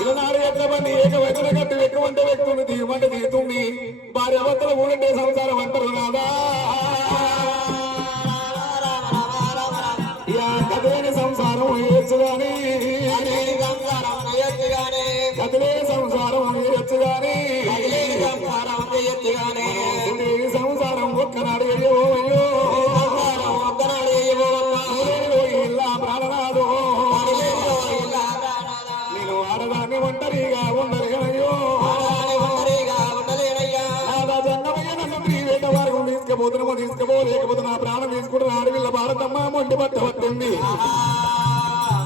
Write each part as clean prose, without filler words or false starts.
ఇలనాడు ఎట్లమంది ఏకవైన కట్టు ఎక్కువంటే వ్యక్తులు తీయమంటే తీరుతుంది భార్య భర్తల ఊరంటే సంసారం అంటారు రాదా కథలేని సంసారం వేయచ్చుగాని కథలే సంసారం వేయచ్చుగాని సంసారం ఒక్కనాడు అయ్యో ఒక్కనాడు ఇలా ప్రాణనాడు నేను ఆడదాన్ని ఒంటరిగా ఉండలేనయ్యో జంగమయ్య నన్ను వేట వారు తీసుకుపోలేకపోతే నా ప్రాణం తీసుకుంటున్న ఆడవిల్ల భారతమ్మ మొండి పట్ట పట్టింది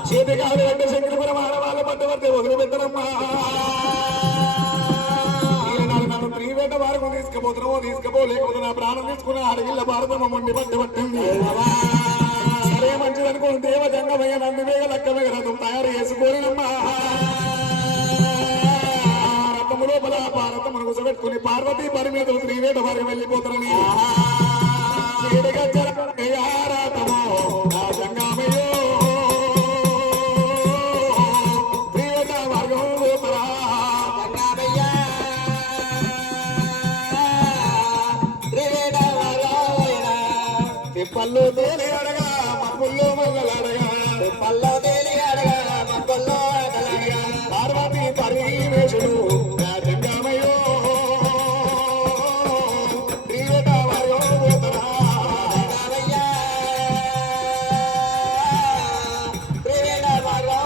చేతి కాదు అంటే శంకరపురం ఆడవాళ్ళ పట్ట పడితే వదిలిపెట్టనమ్మా నన్ను ప్రీవేట వారు తీసుకుపోలేకపోతే నా ప్రాణం తీసుకున్న ఆడవిల్ల భారతమ్మ మొండి పట్ట పట్టింది సరే మంచిదనుకోని దేవ జంగమయ్య నంది వేగ లెక్కవేగ రథం తయారు చేసుకోలేనమ్మా రథము లోపల రథమును కూర్చోబెట్టుకుని పార్వతీ పరిమేతలు శ్రీవేట వారికి వెళ్ళిపోతారని జంగమయ్యో శ్రీవేట మార్గం పోతారా పళ్ళు తేలి అడగా మబ్బుల్లో మల్లలాడగా పల్లో తేలి అడగా మబ్బుల్లో అడగా పార్వతీ పరివేశుడు జంగమయ్యో శ్రీవేట వారో పోతరా శ్రీవేట వారో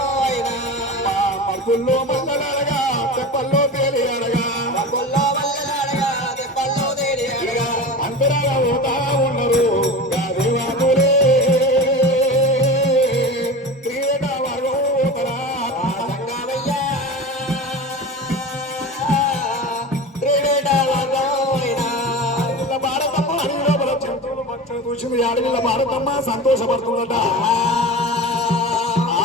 మబ్బుల్లో మల్లలాడగా తెప్పల్లో తేలి అడగా మబ్బుల్లో మల్లలాడగా తెప్పల్లో తేలి అడగా అంతరాగా పోతా ఉన్నారు చూసింది ఆడవిల్ల భారతమ్మ సంతోషపడుతుందట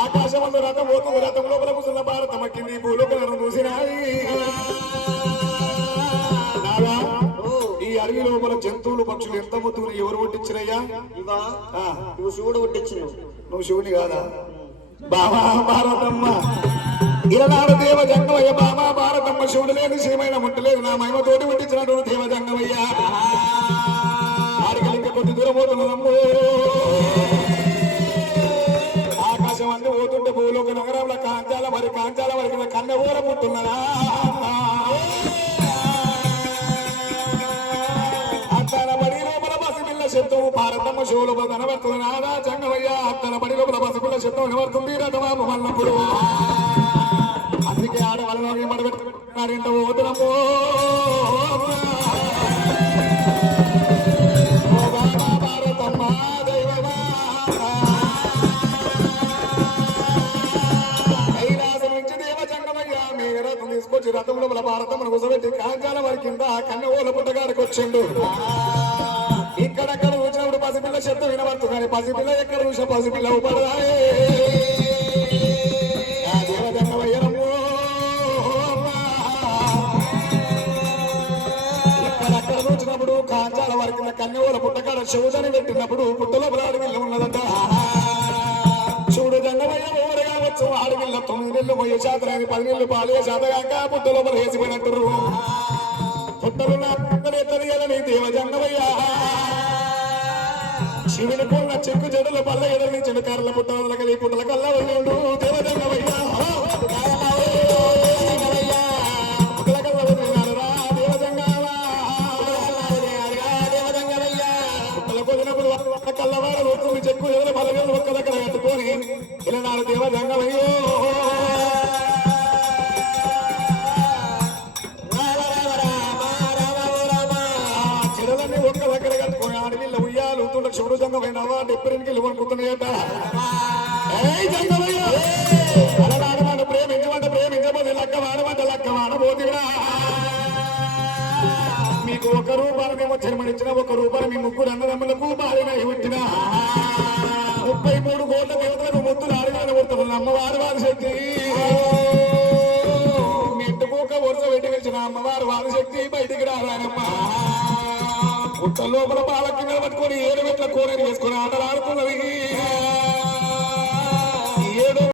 ఆకాశం అందు రథం పోతుంది రథం లోపల కూర్చున్న భారతమ్మ కింది భూలోకలను చూసినాయి ఈ అడవి లోపల జంతువులు పక్షులు ఎంత ముత్తులు ఎవరు కొట్టించినయ్యా నువ్వు శివుడు కొట్టించినావు నువ్వు శివుని కాదా బామా భారతమ్మ ఇలనాడు దేవ జంగమయ్య బామా భారతమ్మ శివుడు లేదు శ్రీమైన ముట్టలేదు నా మహిమతోటి కొట్టించినట్టు దేవ జంగమయ్య కొద్ది దూరం పోతున్నదమ్ము ఆకాశం అన్ని పోతుంటే భూలోక నగరంలో కాంచాల వరకు కన్న ఊర పుట్టున్నదా అత్తన బడి లోపల పసిపిల్ల శబ్దం భారతమ్మ శివులు కనబడుతుంది నాదా జంగమయ్య అత్తన బడి లోపల పసిపిల్ల శబ్దం వినబడుతుంది రథమామ మల్లప్పుడు అందుకే ఆడవాళ్ళని మడబెట్టుకున్నారు ఇంత పోతున్నమ్మో తీసుకొచ్చి రథం లోపల భారతమ్మను కూసబెట్టి కాంచాల వారి కింద కన్నె ఓల పుట్టగాడికి వచ్చిండు ఇక్కడక్కడ వచ్చినప్పుడు పసిపిల్ల శబ్దం వినబడుతుంది పసిపిల్ల ఎక్కడ చూసా పసిపిల్ల ఉపడదాయే దేవజంగమయ్యరమ్మో ఇక్కడక్కడ చూసినప్పుడు కాంచాల వారి కింద కన్నె ఓల పుట్టగాడ శివుదని పెట్టినప్పుడు పుట్టలో అడవిల్ల ఉన్నదంట చూడు జంగమయ్య ఓవరు కావచ్చు అడవిల్ల 9 నెలలు పోయే శాతరాన్ని 10 నెలలు పాలే శాతగాక పుట్ట లోపల వేసిపోయినట్టు పుట్టలు నా పుట్టలేదని దేవ జంగమయ్య శివుని పూర్ణ చెక్కు జడల పల్ల ఎదరించిన కర్రల పుట్ట వదలకలి పుట్టల కల్లా వెళ్ళాడు దేవ జంగమయ్య కల్లవాడు చెక్కు ఎదురు బలగలు ఒక్క దగ్గర కట్టుకొని ఇలనాడు దేవ జంగమయ్యో చెడులన్నీ ఒక్క దగ్గర కట్టుకొని అడవిలో ఉయ్యాలు ఊతుంటే శివుడు జంగమైనవా డెప్పరికి ఇవ్వనుకుంటున్నాయట జంగమయ్య అలనాడు నన్ను ప్రేమించబోతే లక్క వాడబోతురా మీకు 1 రూపాయలనేమో జన్మనిచ్చిన 1 రూపాయలు మీ ముగ్గురు అన్నదమ్ములకు భార్యగా ఇవ్వచ్చిన 33 కోట్ల దేవతలకు ముత్తులు ఆడగానే కొడుతున్నారు అమ్మవారు వారి శక్తి మీ ఇంటికి వరుస పెట్టి వచ్చిన అమ్మవారు వారి శక్తి బయటికి రారానమ్మా పుట్ట లోపల పాలకి నిలబట్టుకొని 7 మెట్ల కోరేరు వేసుకొని ఆటలు ఆడుతున్నది